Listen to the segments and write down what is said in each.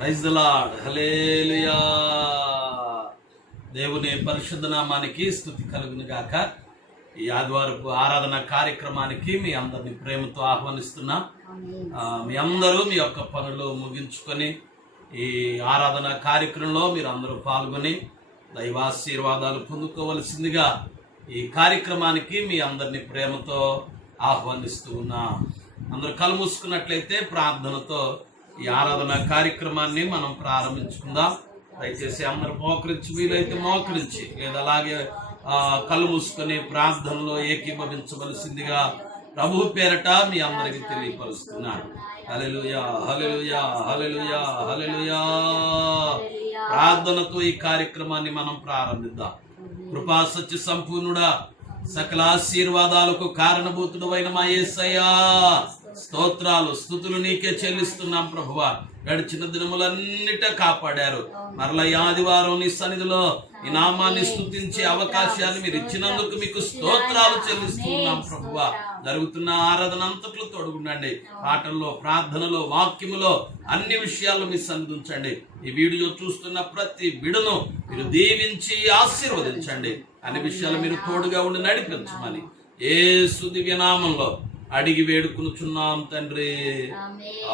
Praise the lord, హల్లెలూయా. దేవుని పరిశుద్ధ నామానికి స్తుతి కలుగును గాక. ఈ ఆదివారపు ఆరాధన కార్యక్రమానికి మీ అందరిని ప్రేమతో ఆహ్వానిస్తున్నా. మీ అందరూ మీ యొక్క పనులు ముగించుకొని ఈ ఆరాధన కార్యక్రమంలో మీరు అందరూ పాల్గొని దైవాశీర్వాదాలు పొందుకోవలసిందిగా ఈ కార్యక్రమానికి మీ అందరినీ ప్రేమతో ఆహ్వానిస్తూ ఉన్నా. అందరూ కళ్ళు మూసుకున్నట్లయితే ప్రార్థనతో ఈ ఆరాధన కార్యక్రమాన్ని మనం ప్రారంభించుకుందాం. దయచేసి అందరూ మోకరించి, వీలైతే మోకరించి లేదా అలాగే కళ్ళు మూసుకొని ప్రార్థనలో ఏకీభవించవలసిందిగా ప్రభు పేరట మీ అందరికి తెలియపరుస్తున్నాను. హల్లెలూయా, హల్లెలూయా, హల్లెలూయా, హల్లెలూయా. ప్రార్థనతో ఈ కార్యక్రమాన్ని మనం ప్రారంభిద్దాం. కృపా సత్య సంపూర్ణుడా, సకల ఆశీర్వాదాలకు కారణభూతుడు అయిన మా యేసయ్యా, స్తోత్రాలు స్తుతులు నీకే చెల్లిస్తున్నాం ప్రభువా. గడిచిన దినములన్నిట కాపాడారు. మరల ఆదివారం నీ సన్నిధిలో ఈ నామాన్ని స్తుతించే అవకాశాన్ని మీరు ఇచ్చినందుకు మీకు స్తోత్రాలు చెల్లిస్తున్నాం ప్రభువా. జరుగుతున్న ఆరాధన అంతట్లో తోడుగుండండి. పాటల్లో, ప్రార్థనలో, వాక్యములో అన్ని విషయాల్లో మీ సన్నిధి ఉంచండి. ఈ వీడియో చూస్తున్న ప్రతి బిడను మీరు దీవించి ఆశీర్వదించండి. అన్ని విషయాలు మీరు తోడుగా ఉండి నడిపించమని యేసు దివ్య నామంలో అడిగి వేడుకునుచున్నాం తండ్రి,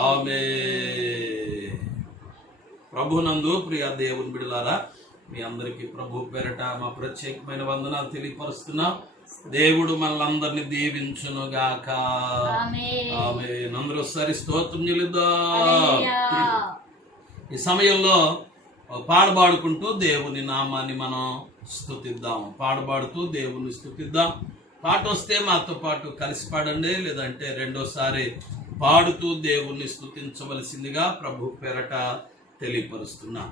ఆమేన్. ప్రభునందు ప్రియ దేవుని బిడ్డలారా, మీ అందరికీ ప్రభు పేరట మా ప్రత్యేకమైన వందనాలు తెలియపరుస్తున్నాం. దేవుడు మనల్ని దీవించును గాక, ఆమేన్. అందరూ ఒకసారి స్తోత్రం చెల్లిద్దాం. ఈ సమయంలో పాడబాడుకుంటూ దేవుని నామాన్ని మనం స్తుతిద్దాం. పాడబాడుతూ దేవుని స్తుతిద్దాం. పాట వస్తే మాతో పాటు కలిసి పాడండి, లేదంటే రెండోసారి పాడుతూ దేవుణ్ణి స్తుతించవలసిందిగా ప్రభు పేరట తెలియపరుస్తున్నా.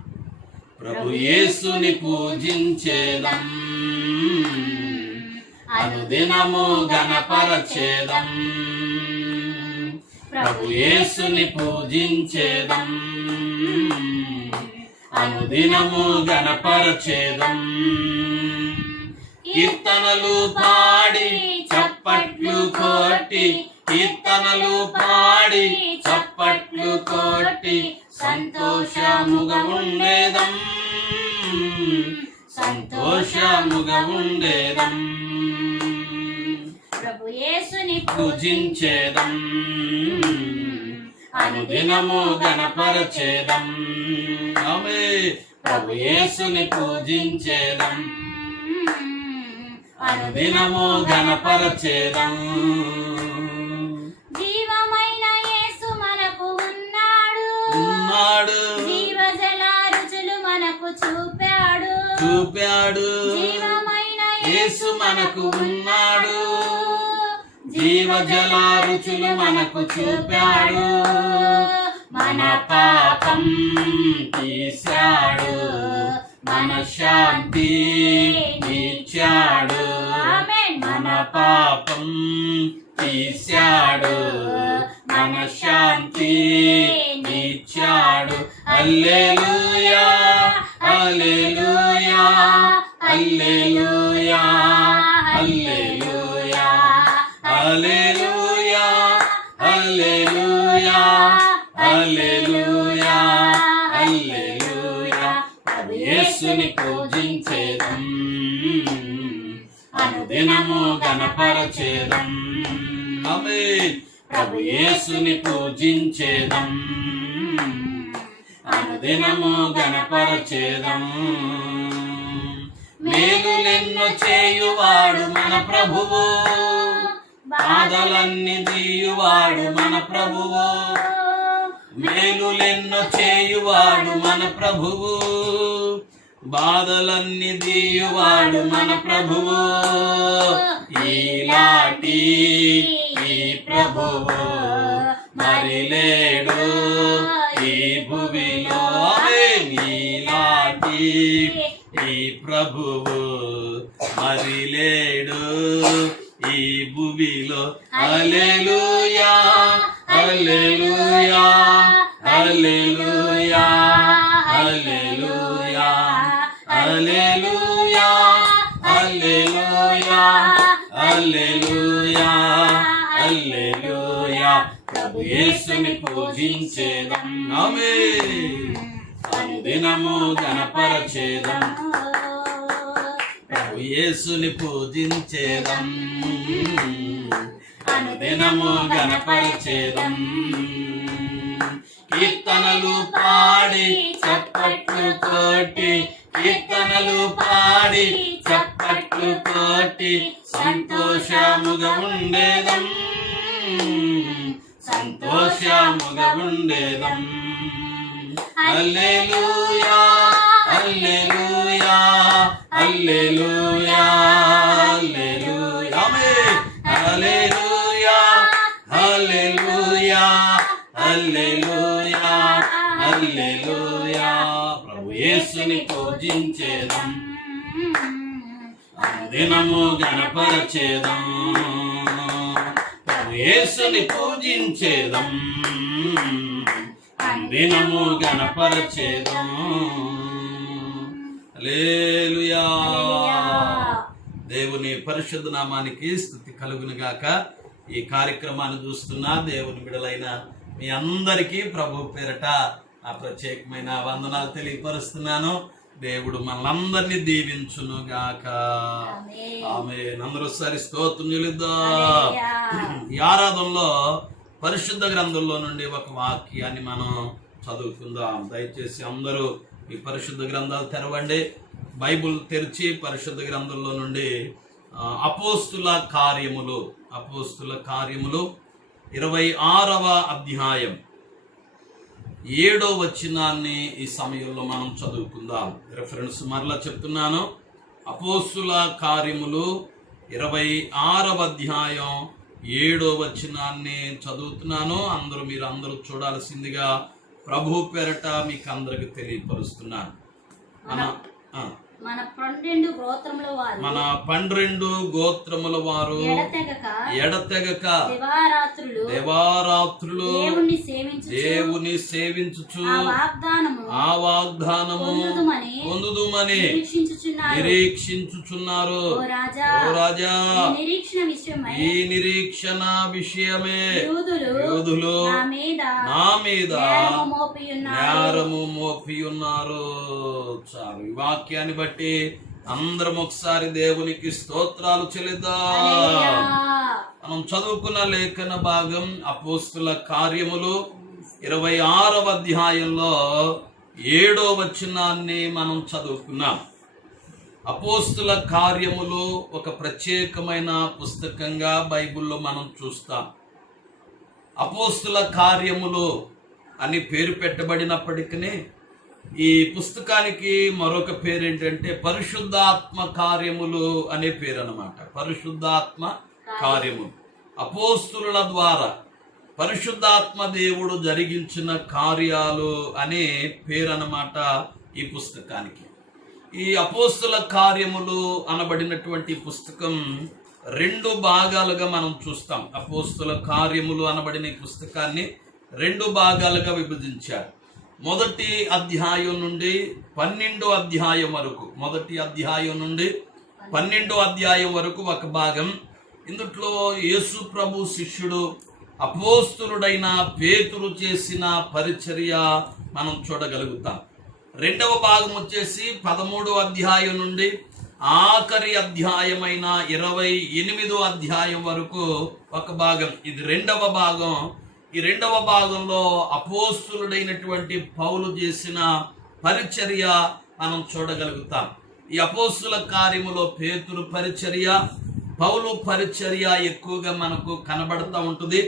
ప్రభు యేసుని పూజించేదం, అనుదినము గణపరచేదం. ప్రభు యేసుని పూజించేదం, అనుదినము గణపరచేదం. కీర్తనలు పాడి చప్పట్లు కొట్టి, కీర్తనలు పాడి చప్పట్లు కొట్టి సంతోషముగా ఉండేదం, సంతోషముగా ఉండేదం. ప్రభు యేసుని పూజించేదం, అనుదినము గణపరచేదం. ఆమేన్. ప్రభు యేసుని పూజించేదం, అనుదినము గణపరచేదం. జీవమైన యేసు మనకు ఉన్నాడు, జీవజల రుచులు మనకు చూపాడు, జీవమైన యేసు మనకు ఉన్నాడు, జీవజల రుచులు మనకు చూపాడు. మన పాపం తీశాడు, మన శాంతి ఇచ్చాడు. మన పాపం తీశాడు, మన శాంతి ఇచ్చాడు. హల్లెలూయా, హల్లెలూయా, హల్లెలూయా, హల్లెలూయా, హల్లెలూయా, హల్లెలూయా, హల్లెలూయా, హల్లెలూయా. యేసుని పూజించేదం, అనుదినము గణపరచేదం. ఆమేన్. ప్రభు యేసుని పూజించేదం, అనుదినము గణపరచేదం. మేలులెన్నో చేయువాడు మన ప్రభువు, బాధలన్నీ దీయువాడు మన ప్రభువు. మేలులెన్నో చేయువాడు మన ప్రభువు, బాధలన్నీ దీయువాడు మన ప్రభువు. ఈలాటి ఈ ప్రభువు మరి లేడు ఈ భువిలో. ఈలాటి ఈ ప్రభువు మరి లేడు ఈ భువిలో. హల్లెలూయా, హల్లెలూయా, హల్లెలూయా, హల్లెలూయా, హల్లెలూయా, హల్లెలూయా, హల్లెలూయా, హల్లెలూయా. ప్రభు యేసుని పూజించేదం. ఆమేన్. అనుదినము గణపరచేదం ప్రభు యేసుని పూజించేదం అనుదినము గణపరచేదం కీర్తనలు పాడి చప్పట్లు కొట్టి కీర్తనలు పాడి చప్పట్లు కొట్టి సంతోషముగా ఉండేదం సంతోషముగా ఉండేదం హల్లెలూయా హల్లెలూయా హల్లెలూయా హల్లెలూయా ఆమేన్ హల్లెలూయా హల్లెలూయా హల్లెలూయా హల్లెలూయా ప్రభు యేసుని పూజించేదం అనుదినము గణపరచేదం ప్రభు యేసుని పూజించేదం అనుదినము గణపరచేదం హల్లెలూయా దేవుని పరిశుద్ధ నామానికి స్తుతి కలుగును గాక. ఈ కార్యక్రమాన్ని చూస్తున్న దేవుని బిడలైన మీ అందరికీ ప్రభు పేరట ఆ ప్రత్యేకమైన వందనాలు తెలియపరుస్తున్నాను. దేవుడు మనందరినీ దీవించును గాక. ఆమేన్. అందరూ సరి స్తోత్రం చెల్లిద్దాం. ఈ ఆరాధనలో పరిశుద్ధ గ్రంథంలో నుండి ఒక వాక్యాన్ని మనం చదువుకుందాం. దయచేసి అందరూ ఈ పరిశుద్ధ గ్రంథాలు తెరవండి. బైబుల్ తెరిచి పరిశుద్ధ గ్రంథంలో నుండి అపోస్తుల కార్యములు 26వ అధ్యాయం 7వ వచనాన్ని ఈ సమయంలో మనం చదువుకుందాం. రెఫరెన్స్ మరలా చెప్తున్నాను. అపోస్తుల కార్యములు 26వ అధ్యాయం 7వ వచనాన్ని చదువుతున్నాను. మీరు అందరూ చూడాల్సిందిగా ప్రభు పేరట మీకు అందరికి తెలియపరుస్తున్నాను. మన 12 గోత్రముల వారు ఎడతెగక దివారాత్రులు దేవుని సేవించుచు ఆ వాగ్దానము పొందుదుమని నిరీక్షించుచున్నారు. ఓ రాజా, ఈ నిరీక్షణ విషయమే యూదులు నా మీద నేరము మోపి ఉన్నారు. చాలు. ఈ వాక్యాన్ని బట్టి అందరం ఒకసారి దేవునికి స్తోత్రాలు చెల్లిద్దాం. మనం చదువుకున్న లేఖన భాగం అపోస్తుల కార్యములు 26వ అధ్యాయంలో 7వ వచనాన్ని మనం చదువుకున్నాం. అపోస్తుల కార్యములు ఒక ప్రత్యేకమైన పుస్తకంగా బైబిల్లో మనం చూస్తాం. అపోస్తుల కార్యములు అని పేరు పెట్టబడినప్పటికీ ఈ పుస్తకానికి మరొక పేరు ఏంటంటే పరిశుద్ధాత్మ కార్యములు అనే పేరు అన్నమాట. పరిశుద్ధాత్మ కార్యములు, అపోస్తుల ద్వారా పరిశుద్ధాత్మ దేవుడు జరిగించిన కార్యాలు అనే పేరు అన్నమాట ఈ పుస్తకానికి. ఈ అపోస్తుల కార్యములు అనబడినటువంటి పుస్తకం 2 భాగాలుగా మనం చూస్తాం. అపోస్తుల కార్యములు అనబడిన ఈ పుస్తకాన్ని 2 భాగాలుగా విభజించారు. మొదటి అధ్యాయం నుండి 12వ అధ్యాయం వరకు, మొదటి అధ్యాయం నుండి 12వ అధ్యాయం వరకు ఒక భాగం. ఇందులో యేసు ప్రభు శిష్యుడు అపోస్తులుడైన పేతురు చేసిన పరిచర్య మనం చూడగలుగుతాం. 2వ భాగం వచ్చేసి 13వ అధ్యాయం నుండి ఆఖరి అధ్యాయమైన 28వ అధ్యాయం వరకు ఒక భాగం. ఇది 2వ భాగం. ఈ 2వ భాగంలో అపోస్తులుడైనటువంటి పౌలు చేసిన పరిచర్య మనం చూడగలుగుతాం. ఈ అపోస్తుల కార్యములో పేతురు పరిచర్య, పౌలు పరిచర్య ఎక్కువగా మనకు కనబడుతూ ఉంటుంది.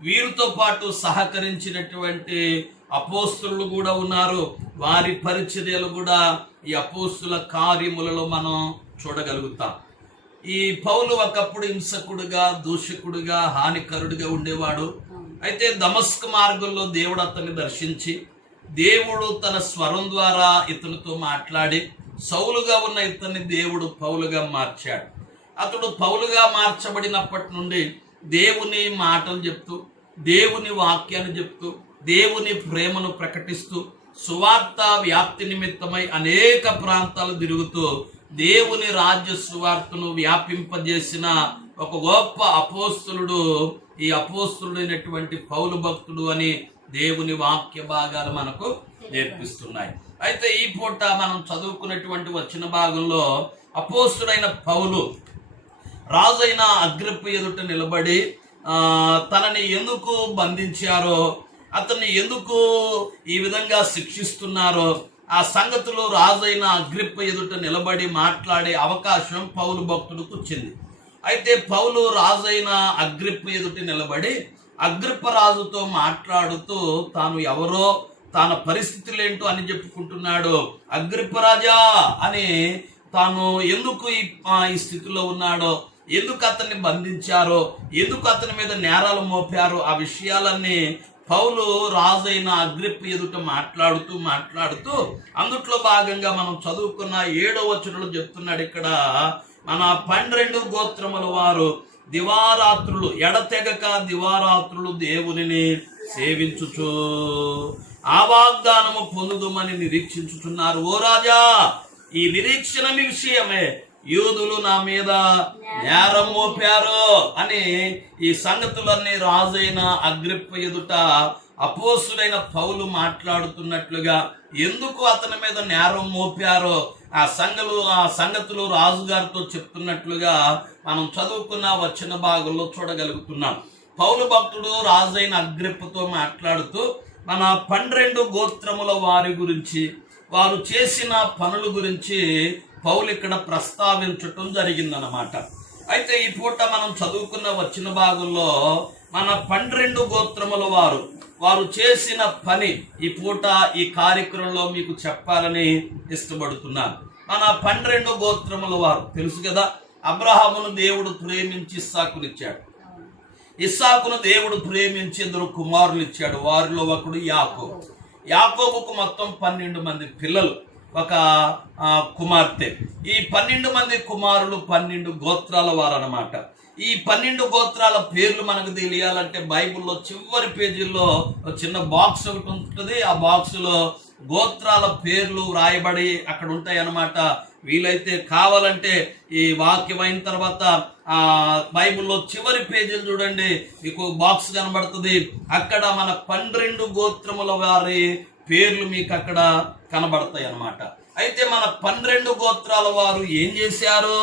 వీరితో పాటు సహకరించినటువంటి అపోస్తులు కూడా ఉన్నారు. వారి పరిచర్యలు కూడా ఈ అపోస్తుల కార్యములలో మనం చూడగలుగుతాం. ఈ పౌలు ఒకప్పుడు హింసకుడుగా, దూషకుడుగా, హానికరుడిగా ఉండేవాడు. అయితే దమస్కు మార్గంలో దేవుడు అతన్ని దర్శించి, దేవుడు తన స్వరం ద్వారా ఇతనితో మాట్లాడి సౌలుగా ఉన్న ఇతన్ని దేవుడు పౌలుగా మార్చాడు. అతడు పౌలుగా మార్చబడినప్పటి నుండి దేవుని మాటలు చెప్తూ, దేవుని వాక్యాన్ని చెప్తూ, దేవుని ప్రేమను ప్రకటిస్తూ, సువార్త వ్యాప్తి నిమిత్తమై అనేక ప్రాంతాలు తిరుగుతూ దేవుని రాజ్య సువార్తను వ్యాపింపజేసిన ఒక గొప్ప అపోస్తులుడు ఈ అపోస్తులుడైనటువంటి పౌలు భక్తుడు అని దేవుని వాక్య భాగాలు మనకు నేర్పిస్తున్నాయి. అయితే ఈ పూట మనం చదువుకున్నటువంటి వచన భాగంలో అపోస్తుడైన పౌలు రాజైన అగ్రిప్ప ఎదుట నిలబడి తనని ఎందుకు బంధించారో, అతన్ని ఎందుకు ఈ విధంగా శిక్షిస్తున్నారో ఆ సంగతులు రాజైన అగ్రిప్ప ఎదుట నిలబడి మాట్లాడే అవకాశం పౌలు భక్తుడికి వచ్చింది. అయితే పౌలు రాజైన అగ్రిప్ప ఎదుట నిలబడి అగ్రిప్ప రాజుతో మాట్లాడుతూ తాను ఎవరో, తన పరిస్థితులు ఏంటో అని చెప్పుకుంటున్నాడు. అగ్రిప్ప రాజా అని తాను ఎందుకు ఈ స్థితిలో ఉన్నాడో, ఎందుకు అతన్ని బంధించారో, ఎందుకు అతని మీద నేరాలు మోపారో ఆ విషయాలన్నీ పౌలు రాజైన అగ్రిప్ప ఎదుట మాట్లాడుతూ అందుట్లో భాగంగా మనం చదువుకున్న 7వ వచనంలో చెప్తున్నాడు. ఇక్కడ మన 12 గోత్రముల వారు దివారాత్రులు ఎడతెగక దివారాత్రులు దేవునిని సేవించుచు ఆ వాగ్దానము పొందుదుమని నిరీక్షించుచున్నారు. ఓ రాజా, ఈ నిరీక్షణ విషయమే యూదులు నా మీద నేరం మోపారు అని ఈ సంగతులన్నీ రాజైన అగ్రిప్ప ఎదుట అపోస్తుడైన పౌలు మాట్లాడుతున్నట్లుగా ఎందుకు అతని మీద నేరం మోపారో ఆ సంగతులు రాజుగారితో చెప్తున్నట్లుగా మనం చదువుకున్న వచన భాగంలో చూడగలుగుతున్నాం. పౌలు భక్తుడు రాజైన అగ్రిప్పతో మాట్లాడుతూ మన 12 గోత్రముల వారి గురించి, వారు చేసిన పనుల గురించి పౌలు ఇక్కడ ప్రస్తావించటం జరిగిందన్నమాట. అయితే ఈ పూట మనం చదువుకున్న వచన భాగంలో మన 12 గోత్రముల వారు చేసిన పని ఈ పూట ఈ కార్యక్రమంలో మీకు చెప్పాలని ఇష్టపడుతున్నాను. మన 12 గోత్రముల వారు తెలుసు కదా, అబ్రహామును దేవుడు ప్రేమించి ఇస్సాకునిచ్చాడు. ఇస్సాకును దేవుడు ప్రేమించి 2 కుమారులు ఇచ్చాడు. వారిలో ఒకడు యాకోబు. యాకోబుకు మొత్తం 12 మంది పిల్లలు, ఒక కుమార్తె. ఈ 12 మంది కుమారులు 12 గోత్రాల వారు అన్నమాట. ఈ 12 గోత్రాల పేర్లు మనకు తెలియాలంటే బైబిల్లో చివరి పేజీల్లో చిన్న బాక్స్ ఒకటి ఉంటుంది. ఆ బాక్స్లో గోత్రాల పేర్లు రాయబడి అక్కడ ఉంటాయి అన్నమాట. వీలైతే కావాలంటే ఈ వాక్యం అయిన తర్వాత బైబిల్లో చివరి పేజీలు చూడండి, మీకు బాక్స్ కనబడుతుంది. అక్కడ మన 12 గోత్రముల వారి పేర్లు మీకు అక్కడ కనబడతాయి అన్నమాట. అయితే మన 12 గోత్రాల వారు ఏం చేశారు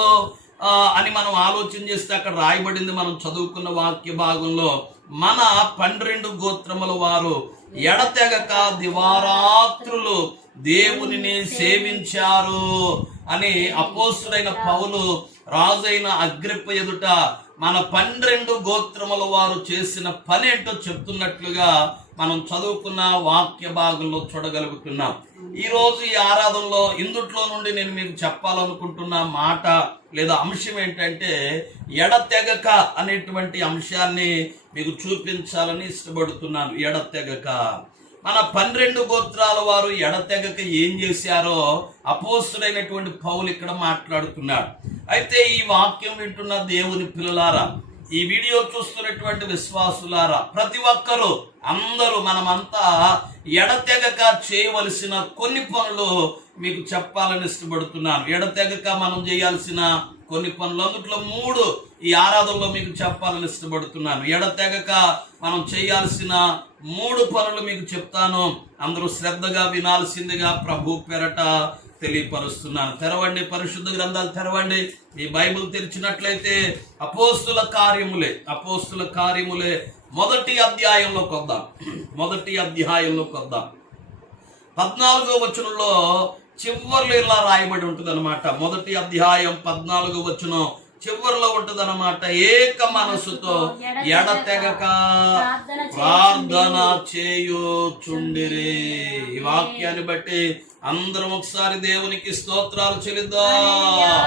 అని మనం ఆలోచన చేస్తే అక్కడ రాయబడింది. మనం చదువుకున్న వాక్య భాగంలో మన 12 గోత్రముల వారు ఎడతెగక దివారాత్రులు దేవునిని సేవించారు అని అపోస్తుడైన పౌలు రాజైన అగ్రిప్ప ఎదుట మన 12 గోత్రముల వారు చేసిన పని ఏంటో చెప్తున్నట్లుగా మనం చదువుకున్న వాక్య భాగంలో చూడగలుగుతున్నాం. ఈరోజు ఈ ఆరాధనలో ఇందుట్లో నుండి నేను మీకు చెప్పాలనుకుంటున్న మాట లేదా అంశం ఏంటంటే ఎడతెగక అనేటువంటి అంశాన్ని మీకు చూపించాలని ఇష్టపడుతున్నాను. ఎడతెగక మన 12 గోత్రాల వారు ఎడతెగక ఏం చేశారో అపోస్తుడైనటువంటి పౌలు ఇక్కడ మాట్లాడుతున్నాడు. అయితే ఈ వాక్యం వింటున్న దేవుని పిల్లలారా, ఈ వీడియో చూస్తున్నటువంటి విశ్వాసులారా, ప్రతి ఒక్కరూ అందరూ మనమంతా ఎడతెగక చేయవలసిన కొన్ని పనులు మీకు చెప్పాలని ఇష్టపడుతున్నాను. ఎడతెగక మనం చేయాల్సిన కొన్ని పనులు, అందుట్లో 3 ఈ ఆరాధనలో మీకు చెప్పాలని ఇష్టపడుతున్నాను. ఎడతెగక మనం చేయాల్సిన 3 పనులు మీకు చెప్తాను. అందరూ శ్రద్ధగా వినాల్సిందిగా ప్రభు పేరట తెలియపరుస్తున్నాను. తెరవండి, పరిశుద్ధ గ్రంథాలు తెరవండి. ఈ బైబిల్ తెరిచినట్లయితే అపోస్తుల కార్యములే మొదటి అధ్యాయంలోకి వద్దాం. 14వ వచనంలో చివర్లో ఇలా రాయబడి ఉంటుంది అనమాట. 1వ అధ్యాయం 14వ వచనం చివరిలో ఉంటది అనమాట. ఏక మనసుతో ఎడతెగక ప్రార్థన చేయుచుండిరి. ఈ వాక్యాన్ని బట్టి అందరం ఒకసారి దేవునికి స్తోత్రాలు చెల్లిద్దాం.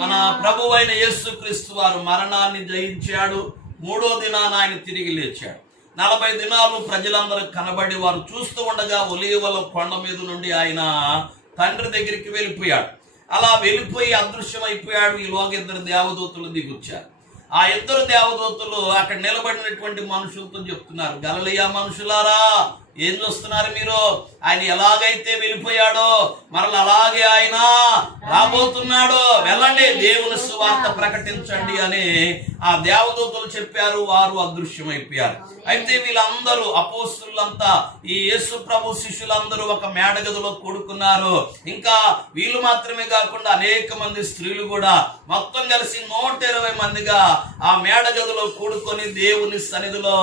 మన ప్రభువైన యేసుక్రీస్తు వారు మరణాన్ని జయించాడు. 3వ దినాన ఆయన తిరిగి లేచాడు. 40 దినాలు ప్రజలందరూ కనబడి వారు చూస్తూ ఉండగా ఒలీవల కొండ మీద నుండి ఆయన తండ్రి దగ్గరికి వెళ్ళిపోయాడు. అలా వెళ్ళిపోయి అదృశ్యమైపోయాడు. ఈలోగా 2 దేవదూతలు దిగొచ్చారు. ఆ 2 దేవదూతలు అక్కడ నిలబడినటువంటి మనుషులతో చెప్తున్నారు, గలిలయ మనుషులారా, ఏం చూస్తున్నారు మీరు? ఆయన ఎలాగైతే వెళ్ళిపోయాడో మరలా అలాగే ఆయన రాబోతున్నాడు. వెళ్ళండి, దేవుని సువార్త ప్రకటించండి అని ఆ దేవదూతలు చెప్పారు. వారు అదృశ్యమైపోయారు. అయితే వీళ్ళందరూ అపోస్తులంతా, ఈ యేసు ప్రభు శిష్యులందరూ ఒక మేడగదిలో కూడుకున్నారు. ఇంకా వీళ్ళు మాత్రమే కాకుండా అనేక మంది స్త్రీలు కూడా మొత్తం కలిసి 120 మందిగా ఆ మేడగదిలో కూడుకొని దేవుని సన్నిధిలో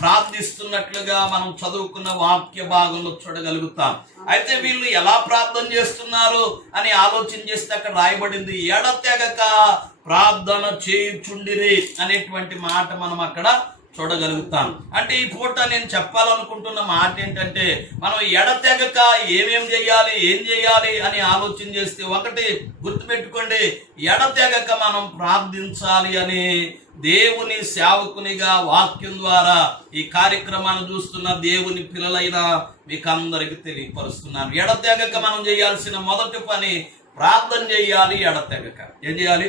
ప్రార్థిస్తున్నట్లుగా మనం చదువుకున్న వాక్య భాగంలో చూడగలుగుతాం. అయితే వీళ్ళు ఎలా ప్రార్థన చేస్తున్నారు అని ఆలోచన చేస్తే అక్కడ రాయబడింది, ఎడతెగక ప్రార్థన చేయుచుండిరి అనేటువంటి మాట మనం అక్కడ చూడగలుగుతాం. అంటే ఈ పూట నేను చెప్పాలనుకుంటున్న మాట ఏంటంటే, మనం ఎడతెగక ఏం చేయాలి అని ఆలోచన చేస్తే, ఒకటి గుర్తుపెట్టుకోండి, ఎడతెగక మనం ప్రార్థించాలి అని దేవుని సేవకునిగా వాక్యం ద్వారా ఈ కార్యక్రమాన్ని చూస్తున్న దేవుని పిల్లలైన మీకు అందరికి తెలియపరుస్తున్నాను. ఎడతెగక మనం చేయాల్సిన మొదటి పని ప్రార్థన చేయాలి. ఎడతెగక ఏం చేయాలి?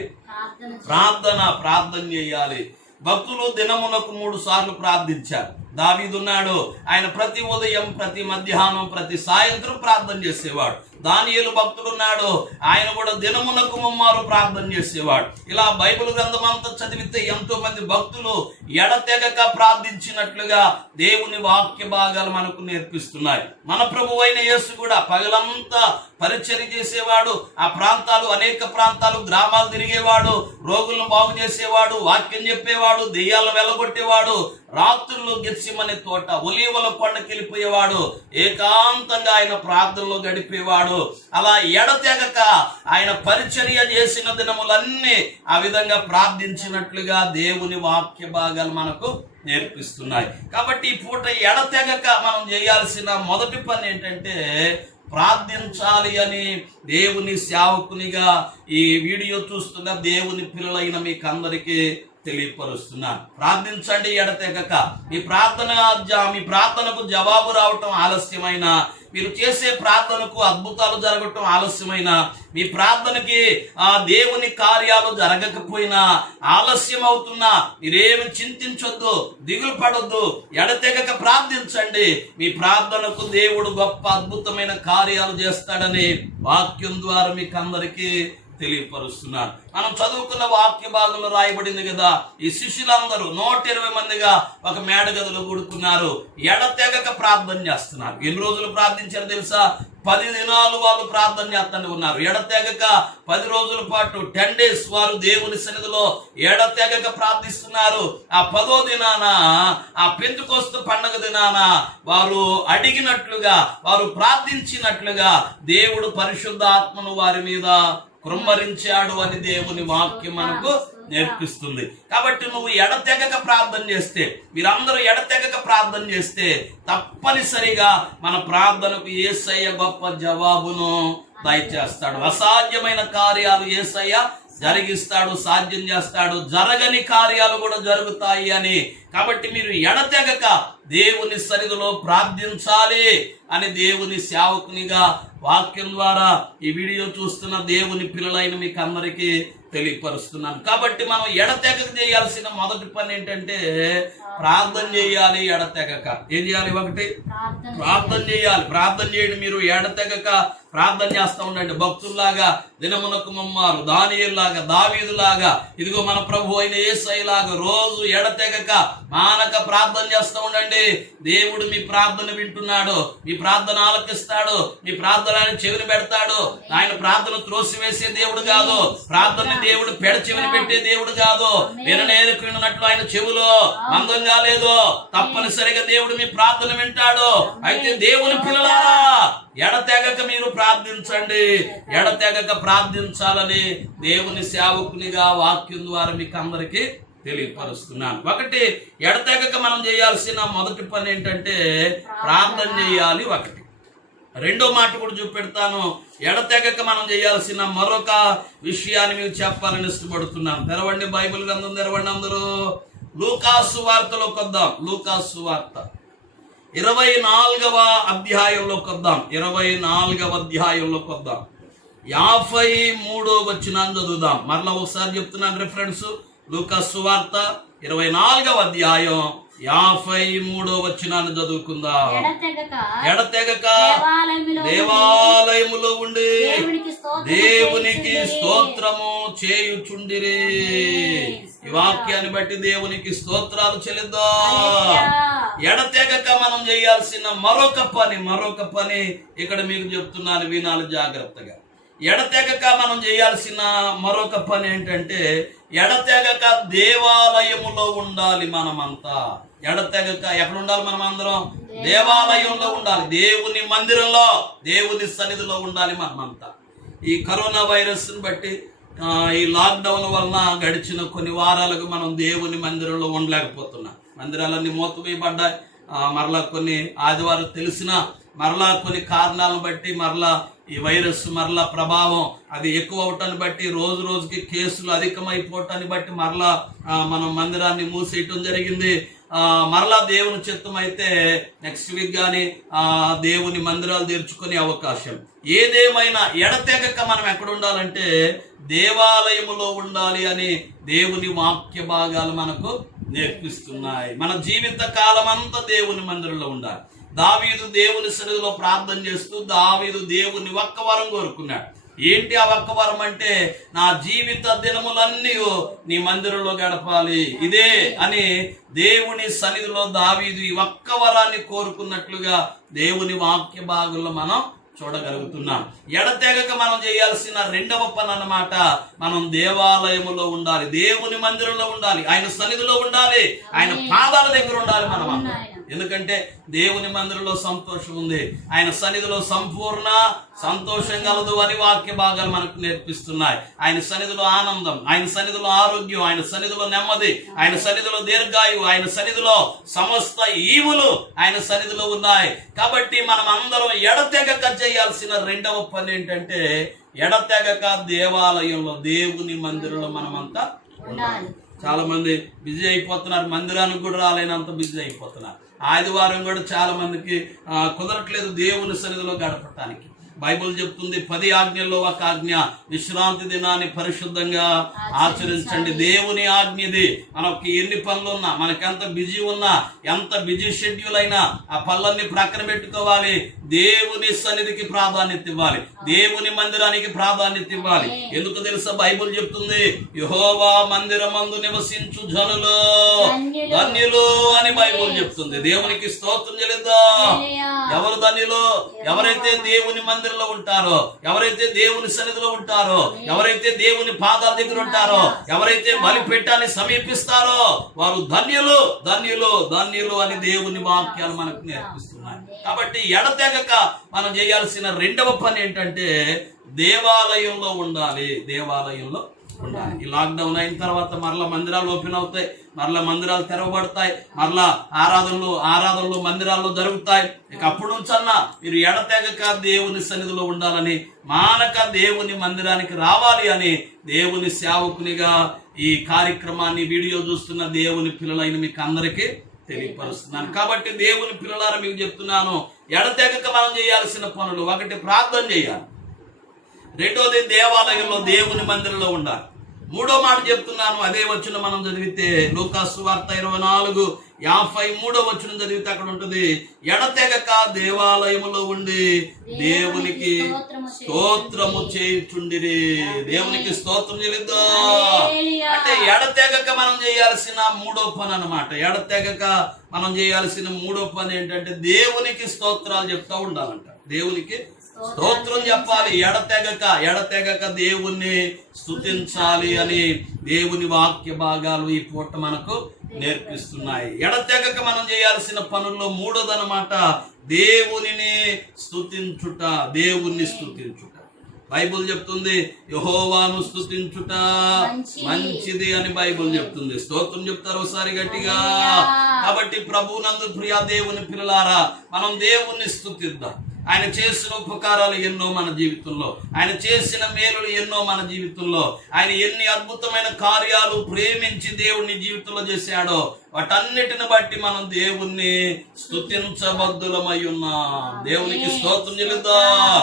ప్రార్థన చేయాలి. భక్తులు దినమునకు 3 సార్లు ప్రార్థించారు. దావీదున్నాడు, ఆయన ప్రతి ఉదయం, ప్రతి మధ్యాహ్నం, ప్రతి సాయంత్రం ప్రార్థన చేసేవాడు. దానియేలు భక్తుడున్నాడు, ఆయన కూడా దినమునకు 3 మారు ప్రార్థన చేసేవాడు. ఇలా బైబిల్ గ్రంథం అంతా చదివితే ఎంతో మంది భక్తులు ఎడతెగక ప్రార్థించినట్లుగా దేవుని వాక్య భాగాలు మనకు నేర్పిస్తున్నాయి. మన ప్రభువైన యేసు కూడా పగలంతా పరిచర్య చేసేవాడు. ఆ ప్రాంతాలు, అనేక ప్రాంతాలు, గ్రామాలు తిరిగేవాడు, రోగులను బాగు చేసేవాడు, వాక్యం చెప్పేవాడు, దెయ్యాలను వెళ్ళగొట్టేవాడు. రాత్రుల్లో గెత్సిమనే తోట, ఒలీవల కొండకి వెళ్ళిపోయేవాడు. ఏకాంతంగా ఆయన ప్రార్థనలో గడిపేవాడు. అలా ఎడతెగక ఆయన పరిచర్య చేసిన దినములన్నీ ఆ విధంగా ప్రార్థించినట్లుగా దేవుని వాక్య భాగాలు మనకు నేర్పిస్తున్నాయి. కాబట్టి ఈ పూట ఎడతెగక మనం చేయాల్సిన మొదటి పని ఏంటంటే ప్రార్థించాలి అని దేవుని సేవకునిగా ఈ వీడియో చూస్తున్న దేవుని పిల్లలైన మీకు అందరికీ తెలియపరుస్తున్నాను. ప్రార్థించండి ఎడతెగక. మీ ప్రార్థనకు జవాబు రావటం ఆలస్యమైన, మీరు చేసే ప్రార్థనకు అద్భుతాలు జరగటం ఆలస్యమైన, మీ ప్రార్థనకి దేవుని కార్యాలు జరగకపోయినా, ఆలస్యం అవుతున్నా మీరేమి చింతించొద్దు, దిగులు పడొద్దు. ఎడతెగక ప్రార్థించండి. మీ ప్రార్థనకు దేవుడు గొప్ప అద్భుతమైన కార్యాలు చేస్తాడని వాక్యం ద్వారా మీకు అందరికీ తెలియపరుస్తున్నారు. మనం చదువుకున్న వాక్య భాగంలో రాయబడింది కదా, ఈ శిష్యులందరూ 120 మందిగా ఒక మేడగదిలో కూడుకున్నారు. ఎడతెగక ప్రార్థన చేస్తున్నారు. ఎన్ని రోజులు ప్రార్థించారు తెలుసా? 10 దినాలు వాళ్ళు ప్రార్థన చేస్తూనే ఉన్నారు. ఎడతెగక 10 రోజుల పాటు 10 days వారు దేవుని సన్నిధిలో ఎడతెగక ప్రార్థిస్తున్నారు. ఆ 10వ దినాన, ఆ పెంతెకొస్తు పండగ దినాన వారు అడిగినట్లుగా, వారు ప్రార్థించినట్లుగా దేవుడు పరిశుద్ధాత్మను వారి మీద కుమ్మరించాడు అని దేవుని వాక్యం మనకు నేర్పిస్తుంది. కాబట్టి నువ్వు ఎడతెగక ప్రార్థన చేస్తే, మీరందరూ ఎడతెగక ప్రార్థన చేస్తే తప్పనిసరిగా మన ప్రార్థనకు యేసయ్య గొప్ప జవాబును దయచేస్తాడు. అసాధ్యమైన కార్యాలు యేసయ్య జరిగిస్తాడు, సాధ్యం చేస్తాడు. జరగని కార్యాలు కూడా జరుగుతాయి అని. కాబట్టి మీరు ఎడతెగక దేవుని సన్నిధిలో ప్రార్థించాలి అని దేవుని సేవకునిగా వాక్యం ద్వారా ఈ వీడియో చూస్తున్న దేవుని పిల్లలైన మీకు అందరికీ తెలియపరుస్తున్నాను. కాబట్టి మనం ఎడతెగక చేయాల్సిన మొదటి పని ఏంటంటే ప్రార్థన చేయాలి. ఎడతెగక ఏం చేయాలి? ఒకటి ప్రార్థన చేయాలి. ప్రార్థన చేయండి. మీరు ఎడతెగక ప్రార్థన చేస్తూ ఉండండి. భక్తుల్లాగా దినమునకు 3 మారు, దానియేలులాగా, దావీదులాగా, ఇదిగో మన ప్రభు అయిన యేసయ్యలాగా రోజు ఎడతెగక మానక ప్రార్థన చేస్తూ ఉండండి. దేవుడు మీ ప్రార్థన వింటున్నాడు, మీ ప్రార్థన ఆలకిస్తాడు, మీ ప్రార్థన ఆయన చెవిని పెడతాడు. ఆయన ప్రార్థన త్రోసివేసే దేవుడు కాదు, ప్రార్థన దేవుడు పెడ చెవిని పెట్టే దేవుడు కాదు. విననేరుకున్నట్లు ఆయన చెవులో మందం కాలేదు. తప్పనిసరిగా దేవుడు మీ ప్రార్థన వింటాడు. అయితే దేవుని పిల్లలారా, ఎడతెగక మీరు ప్రార్థించండి. ఎడతెగక ప్రార్థించాలని దేవుని సేవకునిగా వాక్యం ద్వారా మీకు అందరికీ తెలియపరుస్తున్నాను. ఒకటి, ఎడతెగక మనం చేయాల్సిన మొదటి పని ఏంటంటే ప్రార్థన చేయాలి. ఒకటి. రెండో మాట కూడా చూపెడతాను. ఎడతెగక మనం చేయాల్సిన మరొక విషయాన్ని మీకు చెప్పాలని ఇష్టపడుతున్నాను. తెరవండి, బైబిల్ గ్రంథం తెరవండి అందరూ. లూకాసు వార్తలోకి వద్దాం. లూకాసు వార్త 24వ అధ్యాయంలోకి వద్దాం. 24వ అధ్యాయంలోకి వద్దాం. 53వ వచనాన్ని చదువుదాం. మరలా ఒకసారి చెప్తున్నాను రిఫరెన్స్. లూకా సువార్త 24వ అధ్యాయం 53వ వచనాన్ని చదువుకుందాం. ఎడతెగక దేవాలయములో ఉండి దేవునికి స్తోత్రము చేయుచుండిరి. ఈ వాక్యాన్ని బట్టి దేవునికి స్తోత్రాలు చెల్లిద్దాం. ఎడతెగక మనం చేయాల్సిన మరొక పని ఇక్కడ మీకు చెప్తున్నాను, వినాలి జాగ్రత్తగా. ఎడతెగక మనం చేయాల్సిన మరొక పని ఏంటంటే, ఎడతెగక దేవాలయములో ఉండాలి. మనమంతా ఎడతెగక ఎక్కడ ఉండాలి? మనం అందరం దేవాలయంలో ఉండాలి, దేవుని మందిరంలో, దేవుని సన్నిధిలో ఉండాలి మనమంతా. ఈ కరోనా వైరస్ ని బట్టి, ఈ లాక్డౌన్ వలన గడిచిన కొన్ని వారాలకు మనం దేవుని మందిరంలో ఉండలేకపోతున్నాం. మందిరాలన్నీ మూతవేయబడ్డాయి. మరలా కొన్ని ఆదివారం తెలిసిన మరలా కొన్ని కారణాలను బట్టి మరలా ఈ వైరస్ మరలా ప్రభావం అది ఎక్కువ అవటాన్ని బట్టి, రోజు రోజుకి కేసులు అధికమైపోవటాన్ని బట్టి మరలా మనం మందిరాన్ని మూసేయటం జరిగింది. మరలా దేవుని చిత్తం అయితే నెక్స్ట్ వీక్ కానీ దేవుని మందిరాలు తెరుచుకునే అవకాశం. ఏదేమైనా ఎడతెగక మనం ఎక్కడ ఉండాలంటే దేవాలయములో ఉండాలి అని దేవుని వాక్య భాగాలు మనకు నేర్పిస్తున్నాయి. మన జీవిత కాలం అంతా దేవుని మందిరంలో ఉండాలి. దావీదు దేవుని సన్నిధిలో ప్రార్థన చేస్తూ దావీదు దేవుని ఒక్క వరం కోరుకున్నాడు. ఏంటి ఆ ఒక్క వరం అంటే, నా జీవిత దినములన్నీ నీ మందిరంలో గడపాలి ఇదే అని దేవుని సన్నిధిలో దావీదు ఈ ఒక్క వరాన్ని కోరుకున్నట్లుగా దేవుని వాక్య భాగంలో మనం చూడగలుగుతున్నాం. ఎడతెగక మనం చేయాల్సిన రెండవ పని అన్నమాట, మనం దేవాలయములో ఉండాలి, దేవుని మందిరంలో ఉండాలి, ఆయన సన్నిధిలో ఉండాలి, ఆయన పాదాల దగ్గర ఉండాలి మనం. ఎందుకంటే దేవుని మందిరంలో సంతోషం ఉంది, ఆయన సన్నిధిలో సంపూర్ణ సంతోషం కలదు అని వాక్య భాగాలు మనకు నేర్పిస్తున్నాయి. ఆయన సన్నిధిలో ఆనందం, ఆయన సన్నిధిలో ఆరోగ్యం, ఆయన సన్నిధిలో నెమ్మది, ఆయన సన్నిధిలో దీర్ఘాయువు, ఆయన సన్నిధిలో సమస్త ఈవులు ఆయన సన్నిధిలో ఉన్నాయి. కాబట్టి మనం అందరం ఎడతెగక చేయాల్సిన రెండవ పని ఏంటంటే, ఎడతెగక దేవాలయంలో దేవుని మందిరంలో మనమంతా ఉండాలి. చాలా మంది బిజీ అయిపోతున్నారు, మందిరానికి కూడా రాలేనంత బిజీ అయిపోతున్నారు. ఆదివారం కూడా చాలా మందికి కుదరట్లేదు దేవుని సన్నిధిలో గడపటానికి. బైబిల్ చెప్తుంది 10 ఆజ్ఞల్లో ఒక ఆజ్ఞ, విశ్రాంతి దినాన్ని పరిశుద్ధంగా ఆచరించండి. దేవుని ఆజ్ఞది. మనకి ఎన్ని పనులు ఉన్నా, మనకెంత బిజీ ఉన్నా, ఎంత బిజీ షెడ్యూల్ అయినా ఆ పనులన్నీ ప్రక్కన పెట్టుకోవాలి. దేవుని సన్నిధికి ప్రాధాన్యత ఇవ్వాలి, దేవుని మందిరానికి ప్రాధాన్యత ఇవ్వాలి. ఎందుకు తెలుసా? బైబిల్ చెప్తుంది, యెహోవా మందిరమందు నివసించు జనులు ధన్యులు అని బైబిల్ చెప్తుంది. దేవునికి స్తోత్రం చెల్లిద్దాం. ఎవరు ధన్యులు? ఎవరైతే దేవుని మందిరంలో ఉంటారో, ఎవరైతే దేవుని సన్నిధిలో ఉంటారో, ఎవరైతే దేవుని పాదాల దగ్గర ఉంటారో, ఎవరైతే బలిపీఠాన్ని సమీపిస్తారో వారు ధన్యులు ధన్యులు ధన్యులు అని దేవుని వాక్యాలు మనకు నేర్పిస్తున్నాయి. కాబట్టి ఎడతెగక మనం చేయాల్సిన రెండవ పని ఏంటంటే దేవాలయంలో ఉండాలి, దేవాలయంలో ఉండాలి. ఈ లాక్డౌన్ అయిన తర్వాత మరలా మందిరాలు ఓపెన్ అవుతాయి, మరలా మందిరాలు తెరవబడతాయి, మరలా ఆరాధనలు మందిరాల్లో జరుగుతాయి. ఇక అప్పుడు నుంచన్నా మీరు ఎడతెగక దేవుని సన్నిధిలో ఉండాలని, మానక దేవుని మందిరానికి రావాలి అని దేవుని సేవకునిగా ఈ కార్యక్రమాన్ని వీడియో చూస్తున్న దేవుని పిల్లలైన మీకు అందరికీ తెలియపరుస్తున్నాను. కాబట్టి దేవుని పిల్లలారా మీకు చెప్తున్నాను, ఎడతెగక మనం చేయాల్సిన పనులు: 1 ప్రార్థన చేయాలి, 2 దేవాలయంలో దేవుని మందిరంలో ఉండాలి, 3వ మాట చెప్తున్నాను, అదే వచనం మనం చదివితే లూకా సువార్త 24:53 వచనం చదివితే అక్కడ ఉంటుంది, ఎడతెగక దేవాలయములో ఉండి దేవునికి స్తోత్రము చేయుచుండిరి. దేవునికి స్తోత్రం చెల్లిద్దాం. అంటే ఎడతెగక మనం చేయాల్సిన 3వ పని అన్నమాట. ఎడతెగక మనం చేయాల్సిన 3వ పని ఏంటంటే దేవునికి స్తోత్రాలు చెప్తా ఉండాలంట. దేవునికి స్తోత్రం చెప్పాలి. ఎడతెగక దేవుణ్ణి స్తుతించాలి అని దేవుని వాక్య భాగాలు ఈ పూట మనకు నేర్పిస్తున్నాయి. ఎడతెగక మనం చేయాల్సిన పనుల్లో 3వదన్నమాట దేవునిని స్తుతించుట, దేవుణ్ణి స్తుతించుట. బైబిల్ చెప్తుంది యెహోవాను స్తుతించుట మంచిది అని బైబిల్ చెప్తుంది. స్తోత్రం చెప్తారు ఒకసారి గట్టిగా. కాబట్టి ప్రభువునందు ప్రియ దేవుని పిల్లలారా, మనం దేవుణ్ణి స్తుతిద్దాం. ఆయన చేసిన ఉపకారాలు ఎన్నో మన జీవితంలో, ఆయన చేసిన మేలులు ఎన్నో మన జీవితంలో, ఆయన ఎన్ని అద్భుతమైన కార్యాలు ప్రేమించి దేవుని జీవితంలో చేశాడో వాటన్నిటిని బట్టి మనం దేవుణ్ణి స్తుతించబద్దులమై ఉన్నాం. దేవునికి స్తోత్రం చెల్లిద్దాం.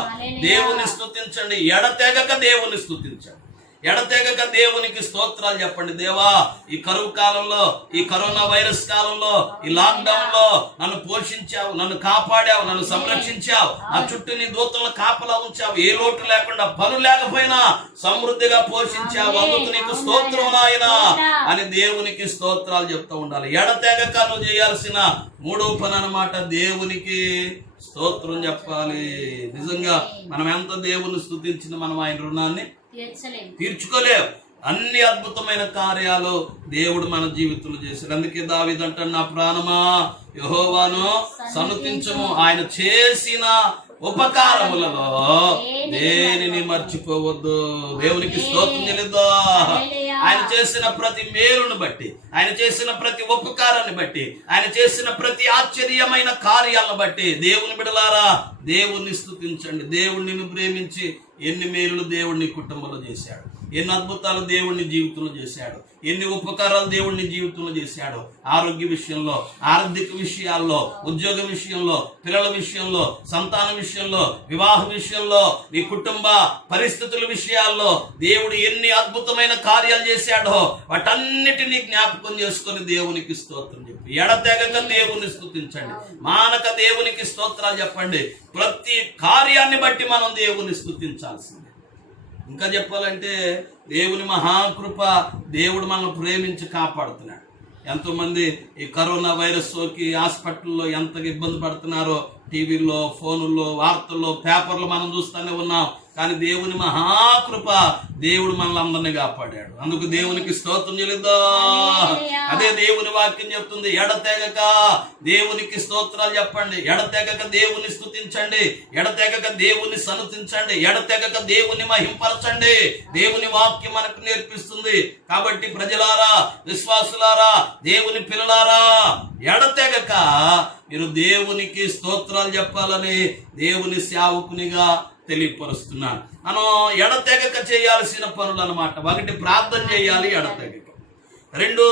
దేవుని స్తుతించండి, ఎడతెగక దేవుని స్తుతించండి. ఎడతెగక దేవునికి స్తోత్రాలు చెప్పండి. దేవా, ఈ కరువు కాలంలో, ఈ కరోనా వైరస్ కాలంలో, ఈ లాక్డౌన్ లో నన్ను పోషించావు, నన్ను కాపాడావు, నన్ను సంరక్షించావు, నా చుట్టూ నీ దూతలను కాపలా ఉంచావు, ఏ లోటు లేకుండా, పనులు లేకపోయినా సమృద్ధిగా పోషించావు, అందుకు నీకు స్తోత్రం నాయనా అని దేవునికి స్తోత్రాలు చెప్తూ ఉండాలి. ఎడతెగక నువ్వు చేయాల్సిన మూడో పని అన్నమాట, దేవునికి స్తోత్రం చెప్పాలి. నిజంగా మనం ఎంత దేవుని స్తుతించిన మనం ఆయన రుణాన్ని తీర్చుకోలేవు. అన్ని అద్భుతమైన కార్యాలు దేవుడు మన జీవితంలో చేశాడు. అందుకే దావీదు అంటాడు, నా ప్రాణమా యెహోవాను సన్నుతించుము, ఆయన చేసిన ఉపకారములలో దేనిని మర్చిపోవద్దు. దేవునికి స్తోత్రం చెల్లిద్దా. ఆయన చేసిన ప్రతి మేలును బట్టి, ఆయన చేసిన ప్రతి ఉపకారాన్ని బట్టి, ఆయన చేసిన ప్రతి ఆశ్చర్యమైన కార్యాలను బట్టి దేవుని బిడలారా దేవుణ్ణి స్తుతించండి. దేవుణ్ణి ప్రేమించి ఎన్ని మేలులు దేవుడిని కుటుంబంలో చేశాడు, ఎన్ని అద్భుతాలు దేవుడిని జీవితంలో చేశాడు, ఎన్ని ఉపకారాలు దేవుడిని జీవితంలో చేశాడు. ఆరోగ్య విషయంలో, ఆర్థిక విషయాల్లో, ఉద్యోగ విషయంలో, పిల్లల విషయంలో, సంతాన విషయంలో, వివాహ విషయంలో, నీ కుటుంబ పరిస్థితుల విషయాల్లో దేవుడు ఎన్ని అద్భుతమైన కార్యాలు చేశాడో వాటన్నిటినీ జ్ఞాపకం చేసుకొని దేవునికి స్తోత్రం చెప్పి ఎడతెగక దేవుని స్తుతించండి. మానక దేవునికి స్తోత్రాలు చెప్పండి. ప్రతి కార్యాన్ని బట్టి మనం దేవుని స్తుతించాల్సిందే. ఇంకా చెప్పాలంటే దేవుని మహాకృప, దేవుడు మనల్ని ప్రేమించి కాపాడుతున్నాడు. ఎంతోమంది ఈ కరోనా వైరస్ సోకి హాస్పిటల్లో ఎంతగా ఇబ్బంది పడుతున్నారో టీవీల్లో, ఫోనుల్లో, వార్తల్లో, పేపర్లో మనం చూస్తూనే ఉన్నాం. కానీ దేవుని మహాకృప, దేవుడు మనల్ని అందరినీ కాపాడాడు. అందుకు దేవునికి స్తోత్రం చెల్లిద్దా. అదే దేవుని వాక్యం చెప్తుంది, ఎడతెగక దేవునికి స్తోత్రాలు చెప్పండి, ఎడతెగక దేవుని స్తుతించండి, ఎడతెగక దేవుని సన్నుతించండి, ఎడతెగక దేవుని మహింపరచండి. దేవుని వాక్యం మనకు నేర్పిస్తుంది. కాబట్టి ప్రజలారా, విశ్వాసులారా, దేవుని పిల్లలారా, ఎడతెగక మీరు దేవునికి స్తోత్రాలు చెప్పాలని దేవుని సేవకునిగా తెలియపరుస్తున్నాను. మనం ఎడతెగక చేయాల్సిన పనులు అన్నమాట. ఒకటి, ప్రార్థన చేయాలి ఎడతెగక. రెండు,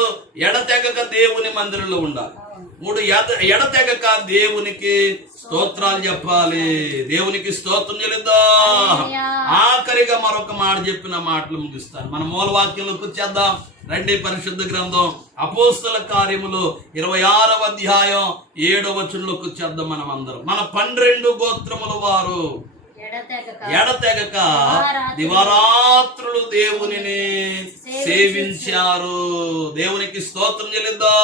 ఎడతెగక దేవుని మందిరంలో ఉండాలి. మూడు, ఎడతెగక దేవునికి స్తోత్రాలు చెప్పాలి. దేవునికి స్తోత్రం చెల్లిద్దా. ఆఖరిగా మరొక మాట చెప్పిన మాటలు ముగిస్తాను. మన మూల వాక్యంలోకి వచ్చేద్దాం. రండి, పరిశుద్ధ గ్రంథం అపోస్తల కార్యములు 26వ అధ్యాయం 7వ వచనంలోకి వచ్చేద్దాం. మనం అందరం మన 12 గోత్రముల వారు ఎడతెగక దివారాత్రులు దేవునిని సేవించారు. దేవునికి స్తోత్రం చెల్లిద్దా.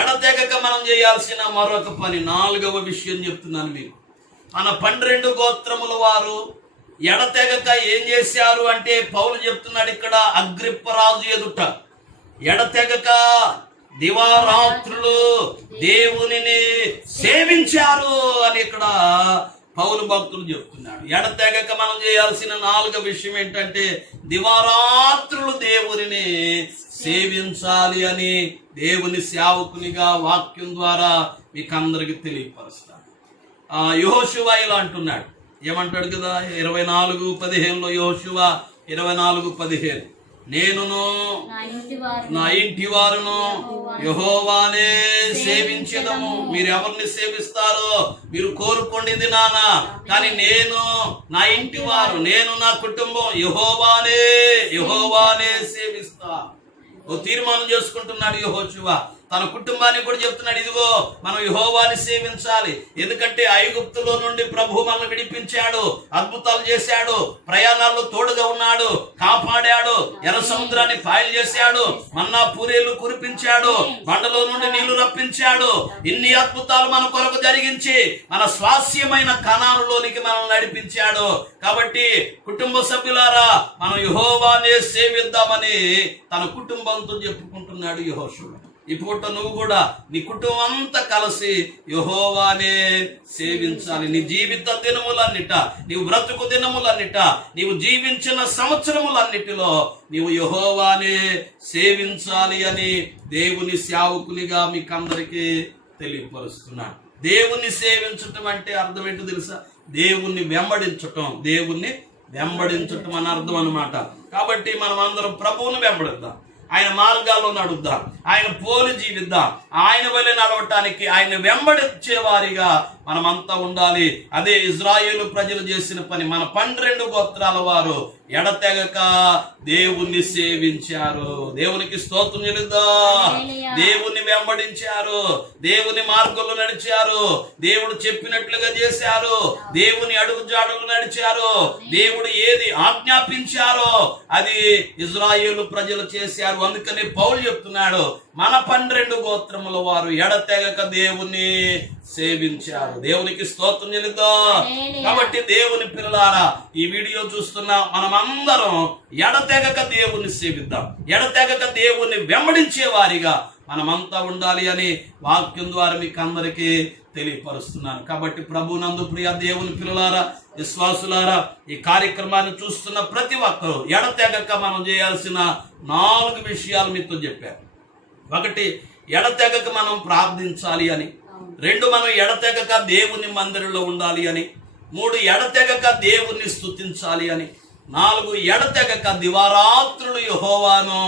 ఎడతెగక మనం చేయాల్సిన మరొక పని, 4వ విషయం చెప్తున్నాను మీకు. మన 12 గోత్రముల వారు ఎడతెగక ఏం చేశారు అంటే, పౌలు చెప్తున్నాడు ఇక్కడ అగ్రిప్పరాజు ఎదుట, ఎడతెగక దివారాత్రులు దేవునిని సేవించారు అని ఇక్కడ పౌలు భక్తులు చెప్తున్నాడు. ఎడతెగక మనం చేయాల్సిన 4వ విషయం ఏంటంటే, దివారాత్రులు దేవునిని సేవించాలి అని దేవుని సేవకునిగా వాక్యం ద్వారా మీకు అందరికి తెలియపరుస్తాను. యెహోషువ ఇలా అంటున్నాడు, ఏమంటాడు కదా 24:15 యెహోషువ 24:15, నేనును నా ఇంటి వారును యెహోవానే సేవించెదము. మీరు ఎవరిని సేవిస్తారో మీరు కోరుకోండి నానా, కానీ నేను, నా ఇంటి వారు, నేను, నా కుటుంబం యెహోవానే సేవిస్తా. ఓ తీర్మానం చేసుకుంటున్నాడు యెహోషువ. తన కుటుంబానికి కూడా చెప్తున్నాడు, ఇదిగో మనం యెహోవాని సేవించాలి. ఎందుకంటే ఐగుప్తులో నుండి ప్రభు మనల్ని విడిపించాడు, అద్భుతాలు చేశాడు, ప్రయాణాల్లో తోడుగా ఉన్నాడు, కాపాడాడు, ఎర్ర సముద్రాన్ని పాయలు చేశాడు, మన్నా పూరేలు కురిపించాడు, బండలో నుండి నీళ్లు రప్పించాడు. ఇన్ని అద్భుతాలు మన కొరకు జరిగించి మన స్వాస్యమైన కనానులోనికి మనల్ని నడిపించాడు. కాబట్టి కుటుంబ సభ్యులారా, మనం యెహోవానే సేవిద్దామని తన కుటుంబంతో చెప్పుకుంటున్నాడు యెహోషువ. ఈ పూట నువ్వు కూడా నీ కుటుంబం అంతా కలిసి యెహోవానే సేవించాలి. నీ జీవిత దినములన్నిట, నీవు బ్రతుకు దినములన్నిట, నీవు జీవించిన సంవత్సరములన్నిటిలో నీవు యెహోవానే సేవించాలి అని దేవుని సేవకునిగా మీకు అందరికీ తెలియపరుస్తున్నాను. దేవుణ్ణి సేవించటం అంటే అర్థం ఏంటో తెలుసా? దేవుణ్ణి వెంబడించటం, దేవుణ్ణి వెంబడించటం అని అర్థం అన్నమాట. కాబట్టి మనం అందరం ప్రభువుని వెంబడిద్దాం, ఆయన మార్గాల్లో నడుద్దాం, ఆయన పోలి జీవిద్దాం. ఆయన వలె నడవటానికి ఆయన వెంబడించే వారిగా మనమంతా ఉండాలి. అదే ఇజ్రాయేలు ప్రజలు చేసిన పని. మన 12 గోత్రాల వారు ఎడతెగక దేవుణ్ణి సేవించారు. దేవునికి స్తోత్రం చెల్లిద్దాం. దేవుణ్ణి వెంబడించారు, దేవుని మార్గంలో నడిచారు, దేవుడు చెప్పినట్లుగా చేశారు, దేవుని అడుగుజాడలు నడిచారు. దేవుడు ఏది ఆజ్ఞాపించారో అది ఇజ్రాయేలు ప్రజలు చేశారు. అందుకని పౌలు చెప్తున్నాడు, మన 12 గోత్రముల వారు ఎడతెగక దేవుణ్ణి సేవించారు. దేవునికి స్తోత్రం చెల్లిద్దాం. కాబట్టి దేవుని పిల్లలారా, ఈ వీడియో చూస్తున్న మనమందరం ఎడతెగక దేవుణ్ణి సేవిద్దాం. ఎడతెగక దేవుణ్ణి వెంబడించే వారిగా మనమంతా ఉండాలి అని వాక్యం ద్వారా మీకు అందరికీ తెలియపరుస్తున్నాను. కాబట్టి ప్రభునందు ప్రియ దేవుని పిల్లలారా, విశ్వాసులారా, ఈ కార్యక్రమాన్ని చూస్తున్న ప్రతి ఒక్కరూ ఎడతెగక మనం చేయాల్సిన 4 విషయాలు మీతో చెప్పారు. 1, ఎడతెగక మనం ప్రార్థించాలి అని. 2, మనం ఎడతెగక దేవుని మందిరంలో ఉండాలి అని. 3, ఎడతెగక దేవుణ్ణి స్తుతించాలి అని. 4, ఎడతెగక దివారాత్రులు యెహోవాను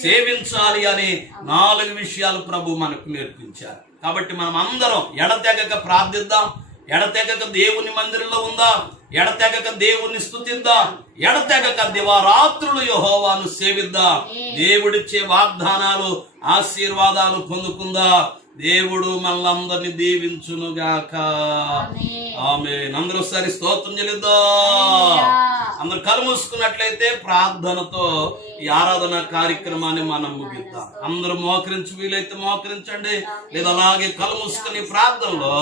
సేవించాలి అని 4 విషయాలు ప్రభు మనకు నేర్పించారు. కాబట్టి మనం అందరం ఎడతెగక ప్రార్థిద్దాం, ఎడతెగక దేవుని మందిరంలో ఉందాం, ఎడతెగక దేవుని స్తుతిద్దాం, ఎడతెగక దివారాత్రులు యెహోవాను సేవిద్దాం. దేవుడిచ్చే వాగ్దానాలు, ఆశీర్వాదాలు పొందుకుందాం. దేవుడు మనలందరినీ దీవించునుగాక. ఆమేన్. అందరూ ఒకసారి స్తోత్రం చెల్లిద్దాం. అందరూ కళ్ళు మూసుకున్నట్లయితే ప్రార్థనతో ఈ ఆరాధన కార్యక్రమాన్ని మనం ముగిద్దాం. అందరూ మోకరించి, వీలైతే మోకరించండి, లేదా అలాగే కళ్ళు మూసుకుని ప్రార్థనలో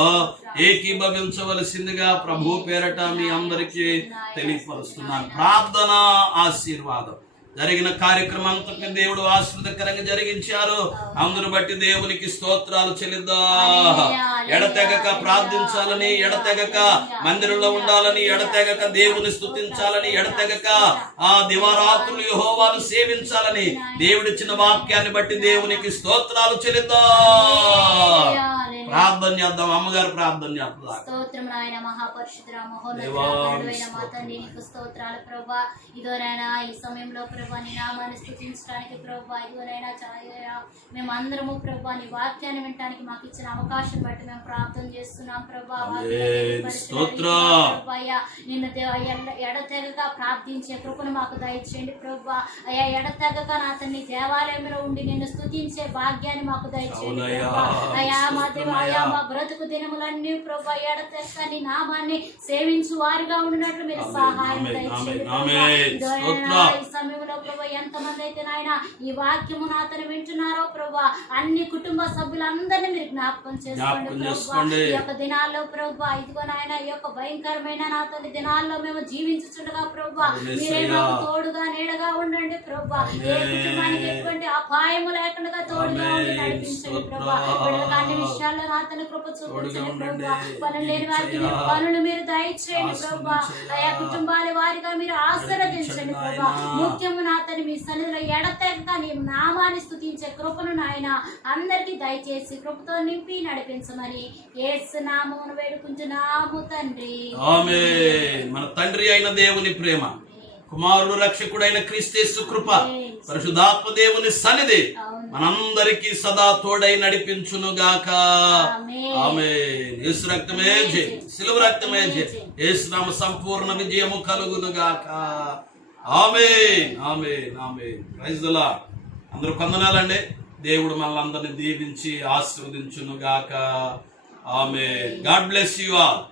ఏకీభవించవలసిందిగా ప్రభు పేరట మీ అందరికీ తెలియపరుస్తున్నాను. ప్రార్థన ఆశీర్వాదం. జరిగిన కార్యక్రమంతో దేవుడు ఆశీర్వాదకరంగా జరిగించారు. అందరూ బట్టి దేవునికి స్తోత్రాలు చెల్లిద్దాం. ఎడతెగక ప్రార్థించాలని, ఎడతెగక మందిరంలో ఉండాలని, ఎడతెగక దేవుని స్తుతించాలని, ఎడతెగక ఆ దివారాత్రులు యెహోవాను సేవించాలని దేవుడిచ్చిన వాక్యాన్ని బట్టి దేవునికి స్తోత్రాలు చెల్లిద్దాం. ప్రార్థన చేద్దాం. అమ్మగారు ప్రార్థన చేద్దాం. స్తోత్రం నాయన, మహాపరిశుద్ధుడా, మహోన్నతుడైన మా తండ్రి, నీకు స్తోత్రాలు ప్రభువా. ఇదోనైనా ఈ సమయంలో ప్రభువా నీ నామాన్ని స్తుతించడానికి ప్రభువా, ఇదోనైనా మేము అందరము ప్రభువా నీ వాక్యాన్ని వినడానికి మాకు ఇచ్చిన అవకాశం బట్టి మేము ప్రార్థన చేస్తున్నాం ప్రభువా. నిన్ను ఎడతెగక ప్రార్థించే కృపను మాకు దయచేయండి ప్రభువా. అయ్యా, ఎడతెగక నా తండ్రి దేవాలయంలో ఉండి నిన్ను స్తుతించే భాగ్యాన్ని మాకు దయచేయండి ప్రభువా. అయ్యా మా దేవ, అయ్యా మా బ్రతుకు దినములన్నీ ప్రభువా ఎడతెగక నీ నామాన్ని సేవించు వారిగా ఉండినట్లు మీరు సహాయం దయచేయండి ప్రభువా. ఈ సమయంలో ప్రభువా ఎంతమంది అయితే నాయన ఈ వాక్యము నాతను వింటున్నారో ప్రభువా, అన్ని కుటుంబ సభ్యులందరినీ మీరు జ్ఞాపకం చేసుకోండి ప్రభువా. ఈ యొక్క దినాల్లో ప్రభువా, ఇదిగో నాయన ఈ యొక్క భయంకరమైన నాతని దినాల్లో మేము జీవించుచుండగా ప్రభువా మీరే మాకు తోడుగా నీడగా ఉండండి ప్రభువా. ఏ కుటుంబానికి ఎటువంటి అపాయము లేకుండా తోడుగా ఉండి నడిపించండి ప్రభువా. అన్ని విషయాల్లో నాతను కృప చూపించండి ప్రభువా. పనులు లేని వారికి మీరు పనులు మీరు దయచేయండి ప్రభువా. ఆయా కుటుంబాల వారిగా మీరు ఆశీర్వదించండి ప్రభువా. ముఖ్యము నాతని మీ సన్నిధిలో ఎడతెగక నీ నామాన్ని స్తుతించే కృపను నాయన అందరికీ దయచేసి కృపతో నింపి నడిపించమని యేసు నామమున వేడుకుంటున్నాము తండ్రి. ఆమేన్. మన తండ్రి అయిన దేవుని ప్రేమ, కుమారుడు రక్షకుడైన క్రీస్తు కృప, పరిశుద్ధాత్మ దేవుని సన్నిధి మనందరికీ సదా తోడై నడిపించును గాక. ఆమేన్. యేసు రక్తమే జయం, సిలువ రక్తమే జయం, యేసు నామ సంపూర్ణ విజయము కలుగును గాక. Amen. Amen. Amen. Praise the Lord. అందరూ వందనాలండి. దేవుడు మనల్ని అందరినీ దీవించి ఆశీర్వదించును గాక. Amen. God bless you all.